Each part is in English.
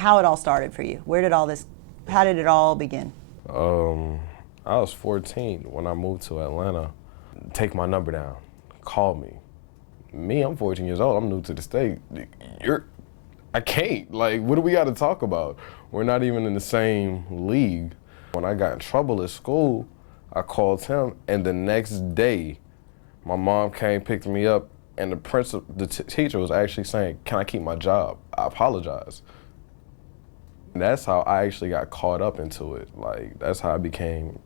how it all started for you. How did it all begin? I was 14 when I moved to Atlanta. Take my number down, call me. I'm 14 years old, I'm new to the state. I can't, like, what do we gotta talk about? We're not even in the same league. When I got in trouble at school, I called him, and the next day, my mom came, picked me up, and the teacher was actually saying, "Can I keep my job? I apologize." And that's how I actually got caught up into it. Like, that's how I became,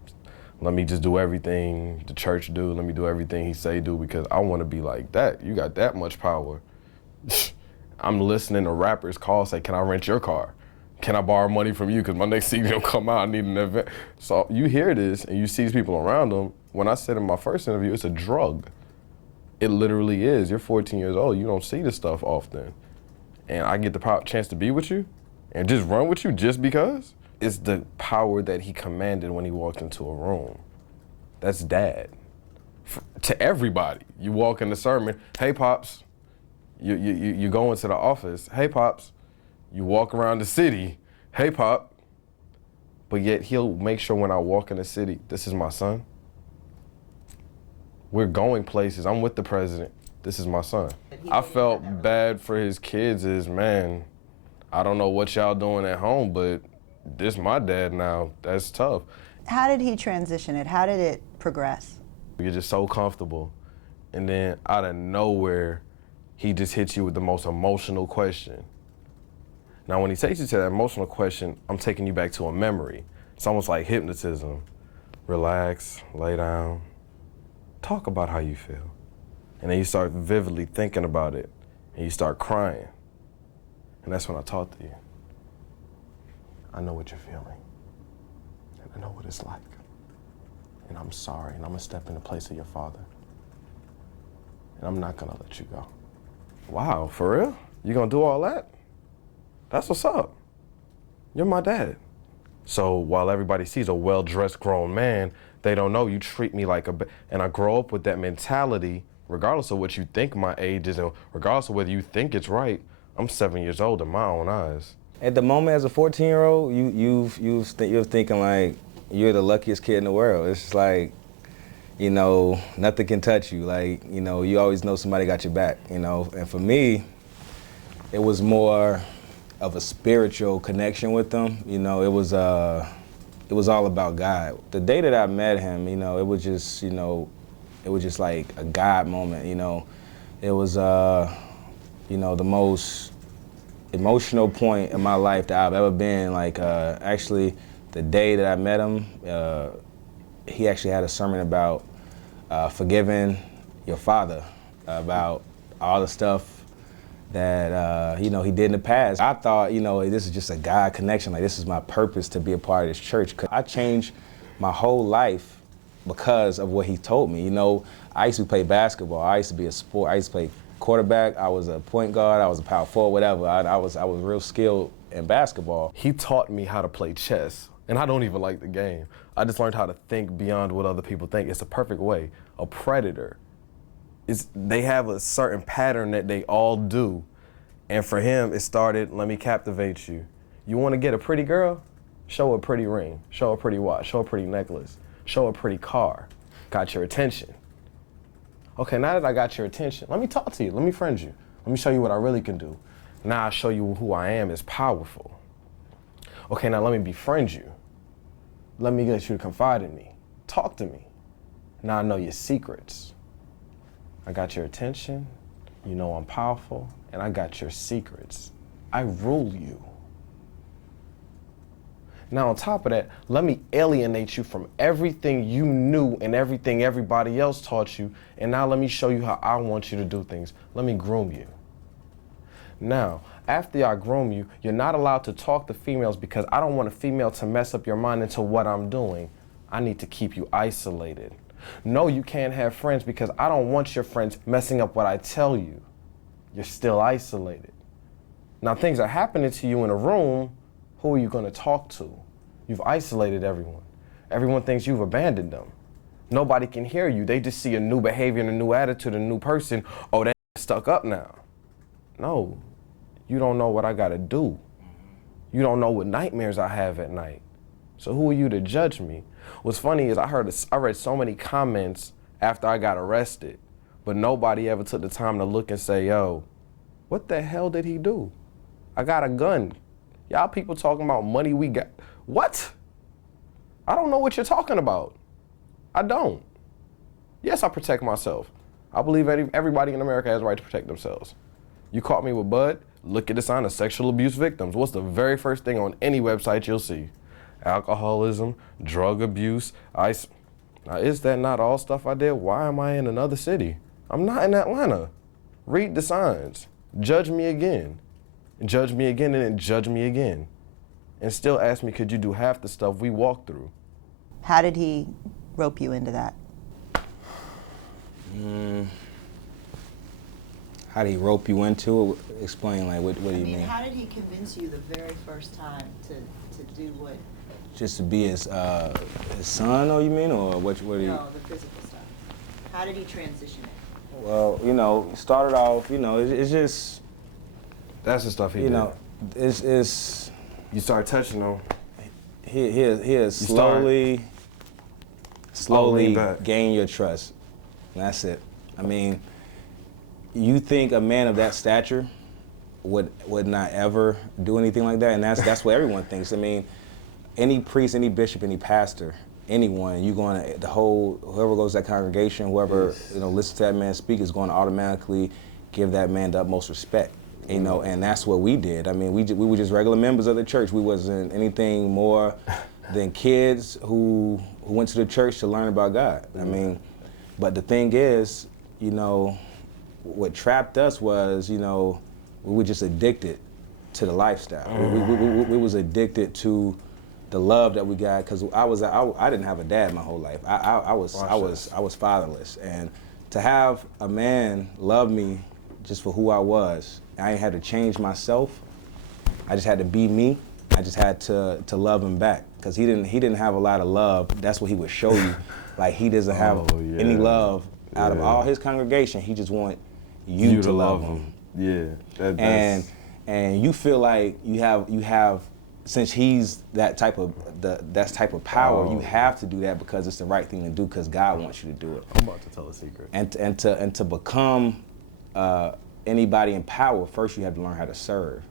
let me just do everything the church do, let me do everything he say do, because I want to be like that. You got that much power. I'm listening to rappers call, say, "Can I rent your car? Can I borrow money from you? Because my next CD will come out, I need an event." So you hear this and you see these people around them. When I said in my first interview, it's a drug. It literally is. You're 14 years old, you don't see this stuff often. And I get the chance to be with you and just run with you just because? It's the power that he commanded when he walked into a room. That's dad. To everybody. You walk in the sermon, "Hey, Pops." You go into the office, "Hey, Pops." You walk around the city, "Hey, Pop." But yet he'll make sure when I walk in the city, "This is my son. We're going places. I'm with the president. This is my son." I felt bad for his kids man, I don't know what y'all doing at home, but this my dad now. That's tough. How did he transition it? How did it progress? You're just so comfortable. And then out of nowhere, he just hits you with the most emotional question. Now, when he takes you to that emotional question, I'm taking you back to a memory. It's almost like hypnotism. Relax, lay down, talk about how you feel. And then you start vividly thinking about it, and you start crying. And that's when I talk to you. I know what you're feeling, and I know what it's like. And I'm sorry, and I'm gonna step in the place of your father. And I'm not gonna let you go. Wow, for real? You gonna do all that? That's what's up. You're my dad. So while everybody sees a well-dressed grown man, they don't know you treat me like and I grow up with that mentality, regardless of what you think my age is, and regardless of whether you think it's right. I'm 7 years old in my own eyes. At the moment, as a 14-year-old, you're thinking like you're the luckiest kid in the world. It's just like, you know, nothing can touch you. Like, you know, you always know somebody got your back, you know. And for me, it was more of a spiritual connection with them. You know, it was all about God. The day that I met him, you know, it was just, you know, it was just like a God moment, you know. It was, you know, the most emotional point in my life that I've ever been. Like, actually, the day that I met him, he actually had a sermon about forgiving your father, about all the stuff that, you know, he did in the past. I thought, you know, this is just a God connection. Like, this is my purpose to be a part of this church. 'Cause I changed my whole life because of what he told me. You know, I used to play basketball. I used to be a sport. I used to play quarterback. I was a point guard. I was a power forward, whatever. I was real skilled in basketball. He taught me how to play chess, and I don't even like the game. I just learned how to think beyond what other people think. It's a perfect way. A predator, they have a certain pattern that they all do. And for him, it started, let me captivate you. You want to get a pretty girl? Show her a pretty ring. Show her a pretty watch. Show her a pretty necklace. Show her a pretty car. Got your attention. Okay, now that I got your attention, let me talk to you. Let me friend you. Let me show you what I really can do. Now I show you who I am is powerful. Okay, now let me befriend you. Let me get you to confide in me. Talk to me. Now I know your secrets. I got your attention. You know I'm powerful. And I got your secrets. I rule you. Now on top of that, let me alienate you from everything you knew and everything everybody else taught you, and now let me show you how I want you to do things. Let me groom you. Now, after I groom you, you're not allowed to talk to females because I don't want a female to mess up your mind into what I'm doing. I need to keep you isolated. No, you can't have friends because I don't want your friends messing up what I tell you. You're still isolated. Now things are happening to you in a room, who are you going to talk to? You've isolated everyone. Everyone thinks you've abandoned them. Nobody can hear you. They just see a new behavior and a new attitude, a new person. Oh, they're stuck up now. No, you don't know what I got to do. You don't know what nightmares I have at night. So who are you to judge me? What's funny is I read so many comments after I got arrested, but nobody ever took the time to look and say, yo, what the hell did he do? I got a gun. Y'all people talking about money we got. What? I don't know what you're talking about. I don't. Yes, I protect myself. I believe everybody in America has a right to protect themselves. You caught me with bud, look at the sign of sexual abuse victims. What's the very first thing on any website you'll see? Alcoholism, drug abuse, ice. Now, is that not all stuff I did? Why am I in another city? I'm not in Atlanta. Read the signs. Judge me again. Judge me again, and then judge me again. And still ask me, could you do half the stuff we walked through? How did he rope you into that? How did he rope you into it? Explain, like, what do you mean? How did he convince you the very first time to do what? Just to be his son, or you mean, or what do you? No, the physical stuff. How did he transition it? Well, you know, started off, you know, it's just, That's the stuff he did. you know, it's You start touching him. he is slowly lean back. gain your trust. And that's it. I mean, you think a man of that stature would not ever do anything like that, and that's what everyone thinks. I mean, any priest, any bishop, any pastor, anyone, whoever goes to that congregation, whoever listens to that man speak is going to automatically give that man the utmost respect. You know, and that's what we did. I mean, we were just regular members of the church. We wasn't anything more than kids who went to the church to learn about God. I mean, but the thing is, you know, what trapped us was, you know, we were just addicted to the lifestyle. We was addicted to the love that we got, because I didn't have a dad my whole life. I was fatherless, and to have a man love me just for who I was, I ain't had to change myself. I just had to be me. I just had to love him back, because he didn't have a lot of love. That's what he would show you. Like, he doesn't have any love out of all his congregation. He just want you to love him. Yeah. And you feel like you have since he's that type of power, you have to do that because it's the right thing to do, because God wants you to do it. I'm about to tell a secret. And to become anybody in power, first you have to learn how to serve.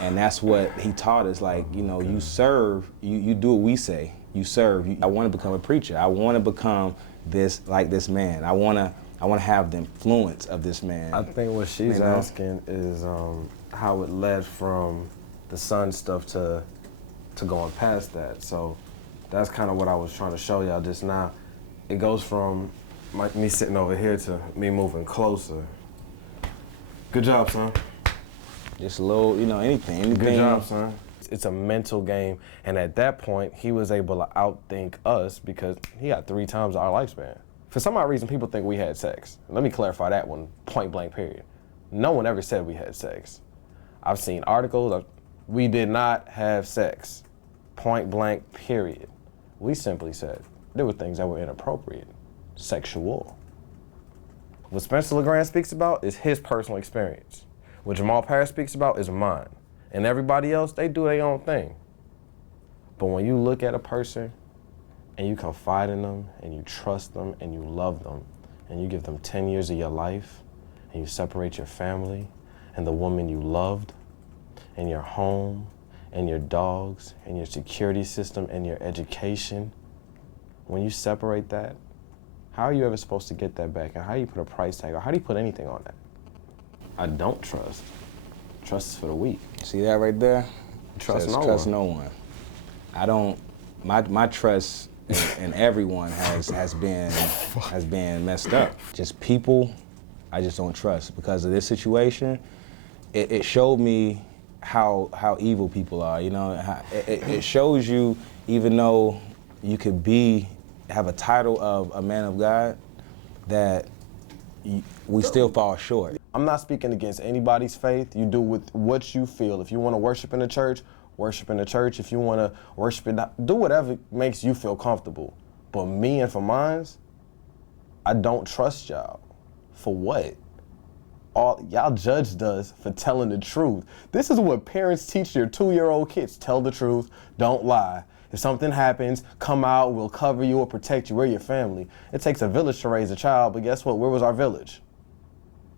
And that's what he taught us. Like, you know, you serve, you do what we say. You serve. I want to become a preacher. I want to become this man. I want to have the influence of this man. I think what she's asking is how it led from the son stuff to going past that. So that's kind of what I was trying to show y'all just now. It goes from me sitting over here to me moving closer. Good job, son. Just a little, you know, anything. Good job, son. It's a mental game, and at that point, he was able to outthink us because he got 3 times our lifespan. For some odd reason, people think we had sex. Let me clarify that one, point blank, period. No one ever said we had sex. I've seen articles, we did not have sex, point blank, period. We simply said there were things that were inappropriate, sexual. What Spencer LeGrand speaks about is his personal experience. What Jamal Parrish speaks about is mine. And everybody else, they do their own thing. But when you look at a person and you confide in them and you trust them and you love them and you give them 10 years of your life and you separate your family and the woman you loved and your home and your dogs and your security system and your education, when you separate that, how are you ever supposed to get that back? And how do you put a price tag, or how do you put anything on that? I don't trust. Trust is for the weak. See that right there? Trust no one. I don't. My trust in everyone has been messed up. Just people, I just don't trust because of this situation. It showed me how evil people are. You know, it shows you, even though you could have a title of a man of God, that we still fall short. I'm not speaking against anybody's faith. You do with what you feel. If you want to worship in the church, worship in the church. If you want to worship do whatever makes you feel comfortable. But me and for mine, I don't trust y'all. For what? Y'all judged us for telling the truth. This is what parents teach their 2-year-old kids. Tell the truth, don't lie. If something happens, come out, we'll cover you or protect you. We're your family. It takes a village to raise a child, but guess what? Where was our village?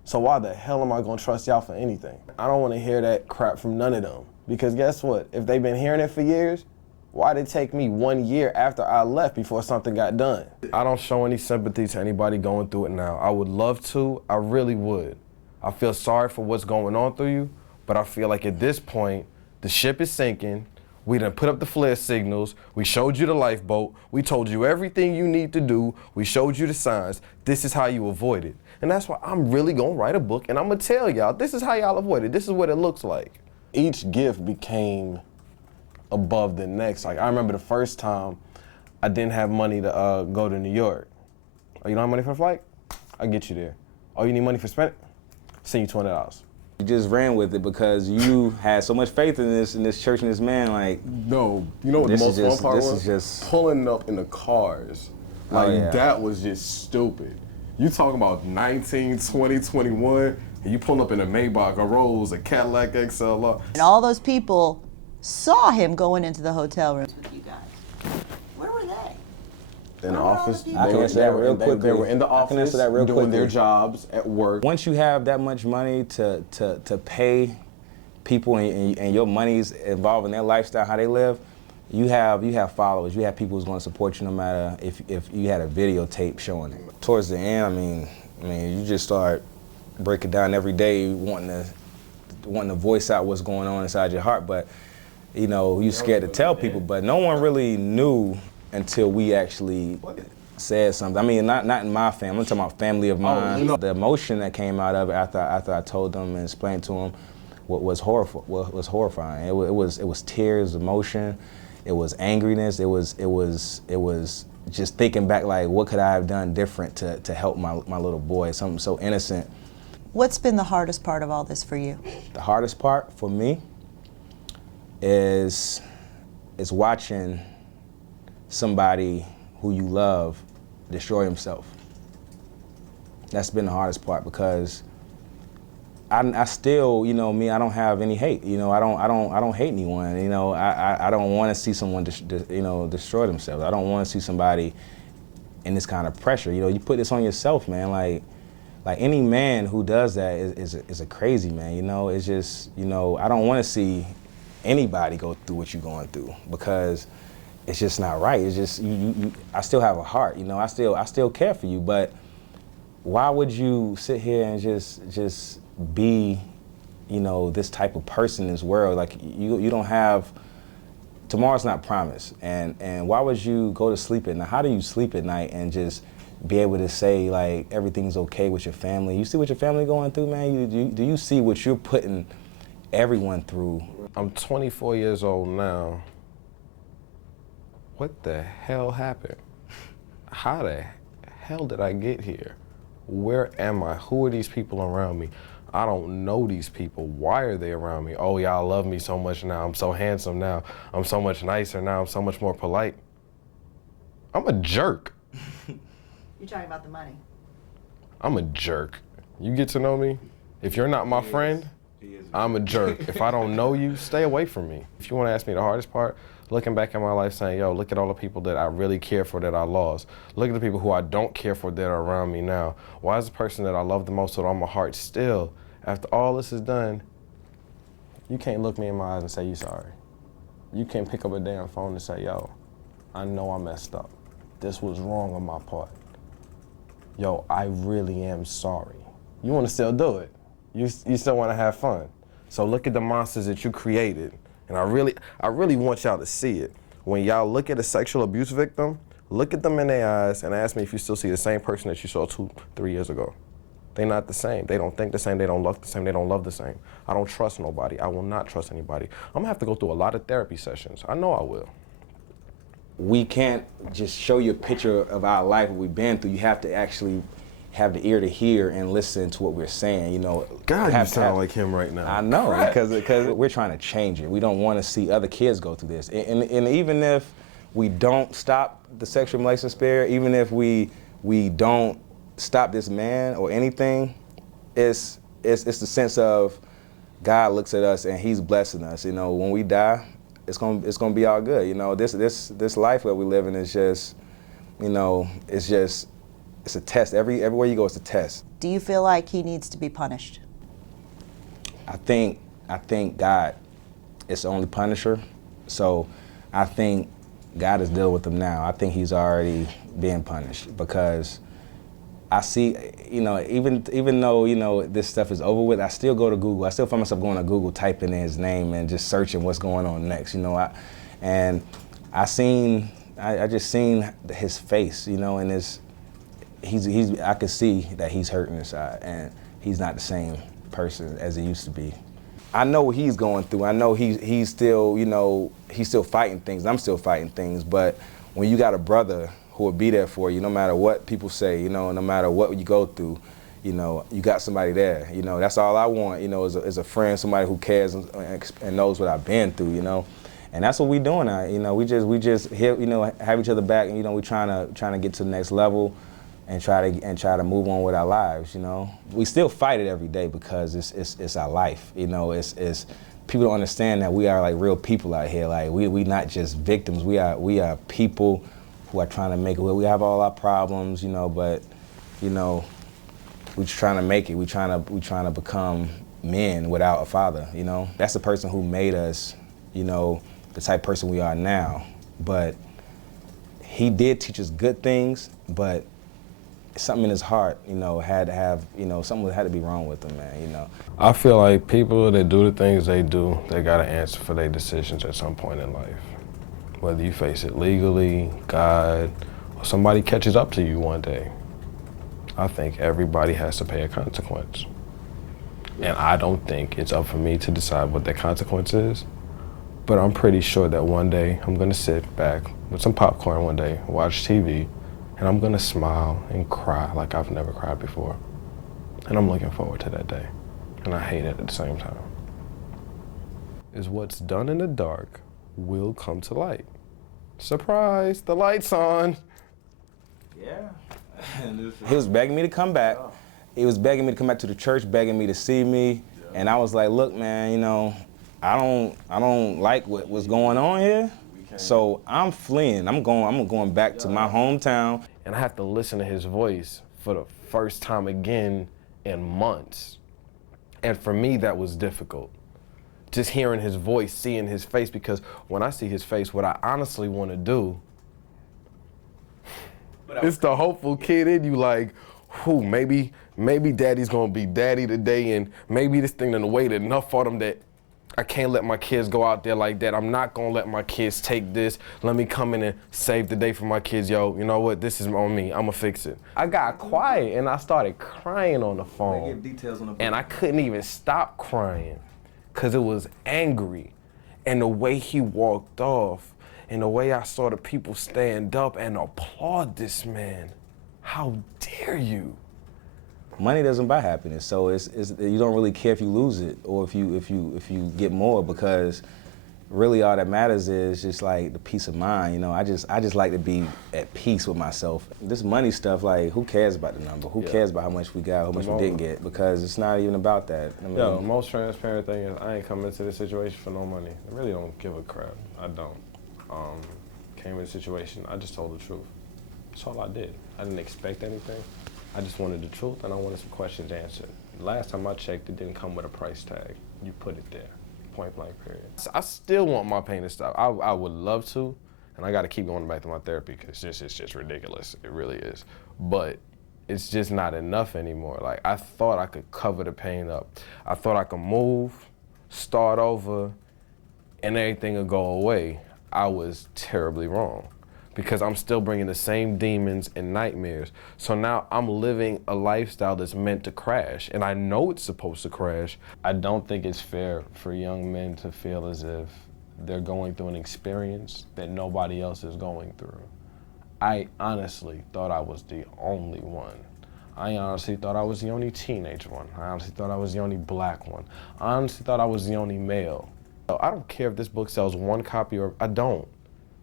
So why the hell am I gonna trust y'all for anything? I don't wanna hear that crap from none of them. Because guess what? If they've been hearing it for years, why did it take me 1 year after I left before something got done? I don't show any sympathy to anybody going through it now. I would love to, I really would. I feel sorry for what's going on through you, but I feel like at this point, the ship is sinking. We done put up the flare signals. We showed you the lifeboat. We told you everything you need to do. We showed you the signs. This is how you avoid it. And that's why I'm really gonna write a book and I'm gonna tell y'all, this is how y'all avoid it. This is what it looks like. Each gift became above the next. Like I remember the first time I didn't have money to go to New York. Oh, you don't have money for the flight? I'll get you there. Oh, you need money for spending? Send you $20. You just ran with it because you had so much faith in this church and this man. Like, no, you know what the most fun part was? This is just pulling up in the cars. Like that was just stupid. You talking about 19, 20, 21, and you pulling up in a Maybach, a Rolls, a Cadillac XLR. And all those people saw him going into the hotel room with you guys. Where were they? In the office. I can answer that real quickly. They were in the office doing their jobs at work. Once you have that much money to pay people and your money's involved in their lifestyle, how they live, you have followers. You have people who's going to support you no matter if you had a videotape showing it. Towards the end, I mean, you just start breaking down every day, wanting to voice out what's going on inside your heart, but you know, you're scared to tell people. But no one really knew until we actually said something. I mean, not in my family. I'm talking about family of mine. The emotion that came out of it after I told them and explained to them was horrifying. It was tears, emotion. It was angriness. It was just thinking back, like, what could I have done different to help my little boy? Something so innocent. What's been the hardest part of all this for you? The hardest part for me is watching somebody who you love destroy himself. That's been the hardest part because I still, you know, me, I don't have any hate. You know, I don't hate anyone. You know, I don't want to see someone destroy themselves. I don't want to see somebody in this kind of pressure. You know, you put this on yourself, man. Like any man who does that is a crazy man. You know, it's just, you know, I don't want to see anybody go through what you're going through because it's just not right. It's just I still have a heart. You know, I still care for you, but why would you sit here and just be, you know, this type of person in this world? Like you don't have, tomorrow's not promised, and why would you go to sleep at night? How do you sleep at night and just be able to say like everything's okay with your family? You see what your family going through, man? Do you see what you're putting everyone through? I'm 24 years old now. What the hell happened? How the hell did I get here? Where am I? Who are these people around me? I don't know these people. Why are they around me? Oh, y'all love me so much now. I'm so handsome now. I'm so much nicer now. I'm so much more polite. I'm a jerk. You're talking about the money. I'm a jerk. You get to know me? If you're not my friend, I'm a jerk. If I don't know you, stay away from me. If you want to ask me the hardest part, looking back at my life saying, yo, look at all the people that I really care for that I lost. Look at the people who I don't care for that are around me now. Why is the person that I love the most with all my heart still, after all this is done, you can't look me in my eyes and say you're sorry. You can't pick up a damn phone and say, yo, I know I messed up. This was wrong on my part. Yo, I really am sorry. You want to still do it. You still want to have fun. So look at the monsters that you created. And I really want y'all to see it. When y'all look at a sexual abuse victim, look at them in their eyes and ask me if you still see the same person that you saw 2-3 years ago. They're not the same. They don't think the same. They don't look the same. They don't love the same. I don't trust nobody. I will not trust anybody. I'm gonna have to go through a lot of therapy sessions. I know I will. We can't just show you a picture of our life, what we've been through. You have to actually have the ear to hear and listen to what we're saying, you know. God, you sound like him right now. I know, because we're trying to change it. We don't want to see other kids go through this. And even if we don't stop the sexual molestation spirit, even if we don't stop this man or anything, it's it's the sense of God looks at us and He's blessing us. You know, when we die, it's gonna be all good. You know, this life that we live in is just, you know, it's a test. Everywhere you go, it's a test. Do you feel like he needs to be punished? I think God is the only punisher. So I think God is dealing with him now. I think he's already being punished because I see, you know, even though, you know, this stuff is over with, I still go to Google. I still find myself going to Google, typing in his name and just searching what's going on next, you know. I just seen his face, you know, and I could see that he's hurting inside and he's not the same person as he used to be. I know what he's going through. I know he's still, you know, he's still fighting things. I'm still fighting things. But when you got a brother who will be there for you, no matter what people say, you know, no matter what you go through, you know, you got somebody there. You know, that's all I want, you know, is a friend, somebody who cares and knows what I've been through, you know. And that's what we're doing now. You know, we just here, you know, have each other back, and you know, we're trying to get to the next level. And try to move on with our lives, you know. We still fight it every day because it's our life, you know. It's people don't understand that we are like real people out here. Like we not just victims. We are people who are trying to make it. We have all our problems, you know, but you know, we're trying to make it. We're trying to become men without a father, you know. That's the person who made us, you know, the type of person we are now. But he did teach us good things, but something in his heart, you know, had to have, you know, something had to be wrong with him, man, you know. I feel like people that do the things they do, they gotta answer for their decisions at some point in life. Whether you face it legally, God, or somebody catches up to you one day. I think everybody has to pay a consequence. And I don't think it's up for me to decide what that consequence is, but I'm pretty sure that one day I'm gonna sit back with some popcorn one day, watch TV, and I'm gonna smile and cry like I've never cried before. And I'm looking forward to that day. And I hate it at the same time. Is what's done in the dark will come to light. Surprise, the light's on. Yeah. He was begging me to come back. He was begging me to come back to the church, begging me to see me. And I was like, look, man, you know, I don't like what's going on here. So I'm fleeing. I'm going back to my hometown. And I have to listen to his voice for the first time again in months. And for me, that was difficult. Just hearing his voice, seeing his face, because when I see his face, what I honestly want to do, it's the hopeful kid in you, like, whew, maybe daddy's gonna be daddy today, and maybe this thing done waited enough for them that I can't let my kids go out there like that. I'm not gonna let my kids take this. Let me come in and save the day for my kids. Yo, you know what? This is on me. I'ma fix it. I got quiet and I started crying on the phone. And I couldn't even stop crying because it was angry. And the way he walked off and the way I saw the people stand up and applaud this man. How dare you? Money doesn't buy happiness, so it's you don't really care if you lose it or if you get more, because really all that matters is just like the peace of mind. You know, I just like to be at peace with myself. This money stuff, like, who cares about the number? Who cares about how much we got, how much we didn't get? Because it's not even about that. I mean, yo, the most transparent thing is I ain't coming into this situation for no money. I really don't give a crap. I don't. Came in a situation, I just told the truth. That's all I did. I didn't expect anything. I just wanted the truth, and I wanted some questions answered. Last time I checked, it didn't come with a price tag. You put it there, point blank period. I still want my pain to stop. I would love to, and I got to keep going back to my therapy because it's just ridiculous. It really is. But it's just not enough anymore. Like, I thought I could cover the pain up. I thought I could move, start over, and everything would go away. I was terribly wrong, because I'm still bringing the same demons and nightmares. So now I'm living a lifestyle that's meant to crash, and I know it's supposed to crash. I don't think it's fair for young men to feel as if they're going through an experience that nobody else is going through. I honestly thought I was the only one. I honestly thought I was the only teenage one. I honestly thought I was the only black one. I honestly thought I was the only male. I don't care if this book sells one copy or I don't.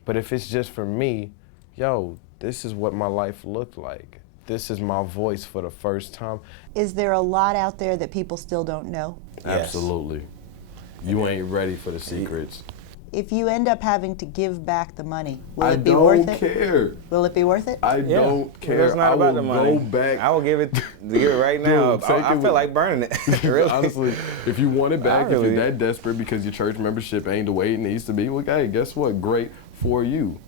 But if it's just for me, yo, this is what my life looked like. this is my voice for the first time. Is there a lot out there that people still don't know? Yes. Absolutely. You ain't ready for the secrets. If you end up having to give back the money, will it be worth it? I don't care. Will it be worth it? I don't care. It's not I about will the money. go back. I will give it right now. Dude, take I it feel like burning it. Really. Honestly, if you want it back, if really- you're that desperate because your church membership ain't the way it needs to be, well, hey, guess what? Great for you.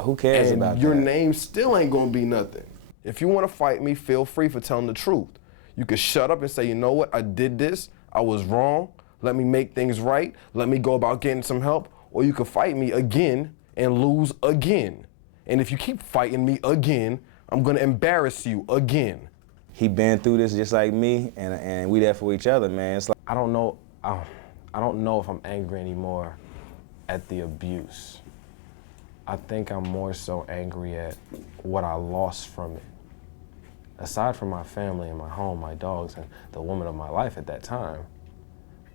Who cares And about your that? name still ain't gonna be nothing. If you want to fight me, feel free for telling the truth. You can shut up and say, you know what? I did this. I was wrong. Let me make things right. Let me go about getting some help. Or you can fight me again and lose again. And if you keep fighting me again, I'm gonna embarrass you again. He been through this just like me, and we there for each other, man. It's like I don't know if I'm angry anymore at the abuse. I think I'm more so angry at what I lost from it. Aside from my family and my home, my dogs, and the woman of my life at that time,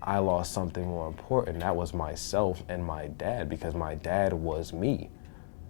I lost something more important. That was myself and my dad, because my dad was me.